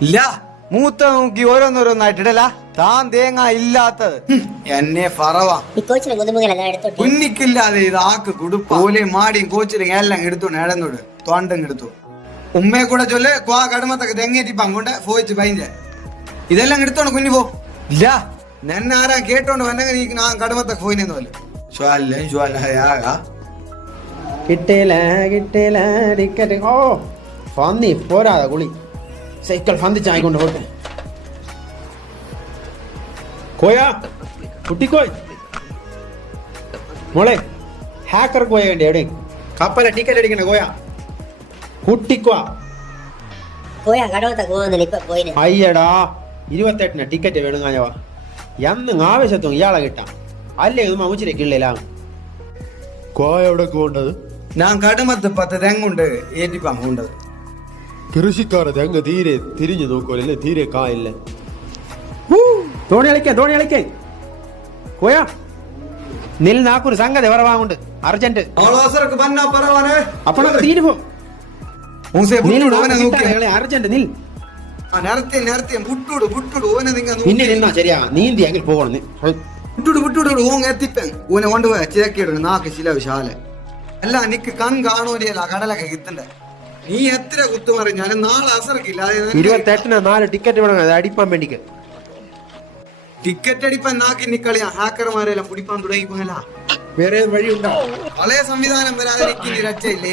ഇല്ല മൂത്ത നോക്കി ഓരോന്നോരോന്നായിട്ടിടല താൻ തേങ്ങ ഇല്ലാത്തത് എന്നെ ഫറവാ കുഞ്ഞിക്കില്ലാതെ ഇത് ആക്ക് കുടുപ്പ ഓലയും മാടിയും കോച്ചിലും എല്ലാം എടുത്തോണ്ട് ഇടന്നോട് തോണ്ടം എടുത്തു ഉമ്മയെ കൂടെ ചൊല്ല് ക്വാ കടുമത്തൊക്കെ തെങ്ങേറ്റിപ്പ അങ്ങോട്ട് പോയിച്ച് പൈൻ്റെ ഇതെല്ലാം എടുത്തോണ്ട് കുഞ്ഞു പോ ഇല്ല നിന്നെ ആരാ കേട്ടോണ്ട് വന്നെങ്കിൽ നീ ഞാൻ കടുമത്തൊക്കെ പോയിനെന്ന് പോലെ കിട്ടില്ല കിട്ടില്ല ടിക്കറ്റ് ഓ ഫന്നി പോരാതെ കുളി സൈക്കിൾ ഫന്തിച്ചായിക്കൊണ്ട് പോട്ടെ കോയ കുട്ടിക്കോയ് മോളെ ഹാക്കർ കോയ വേണ്ടി എവിടെ കപ്പല ടിക്കറ്റ് അടിക്കണ കോയ കുട്ടിക്കോ അയ്യടാ 28 ടിക്കറ്റ് വേണം കാഞ്ഞവാ എന്ന് ആവശ്യത്തും ഇയാളെ കിട്ടാം അല്ലേ ഇത് മമുച്ചിലേക്കുള്ളില്ല കോയ എവിടെ പോകേണ്ടത്? ഞാൻ കടുമത്ത് 10 തെങ്ങുണ്ട് ഏറ്റിപ്പാൻ കൊണ്ടത് കൃഷിക്കാരെ തെങ്ങ് തീരെ തിരിഞ്ഞു നോക്കൂലല്ലേ, തീരെ കായില്ല. തോണി കളിക്കേ കോയ നിൽ നാക്കൊരു സംഗതി പറവാങ്ങുണ്ട് അർജന്റ് അപ്പൊ തീരുപോ അർജന്റ് നിൽ പിന്നെ നിന്നാ ശരിയാ നീന്തി അങ്ങനെ പോകണം അല്ല നിക്ക് കൺ കാണൂല കടലൊക്കെ കിത്തണ്ടേ നീ എത്ര കുത്തുമറി ഞാൻ നാളെ അസർക്കില്ല 28 4 ടിക്കറ്റ് വേണം അത് അടിപ്പാൻ വേണ്ടിക്ക് ടിക്കറ്റ് അടിപ്പാൻ നാക്കി നിക്കളിയാ ഹാക്കർമാരെല്ലാം പിടിപ്പാൻ തുടങ്ങിപ്പോല വേറെ വഴി ഉണ്ടോ പഴയ സംവിധാനം വരാതെ നിൽക്കുന്ന രക്ഷയില്ലേ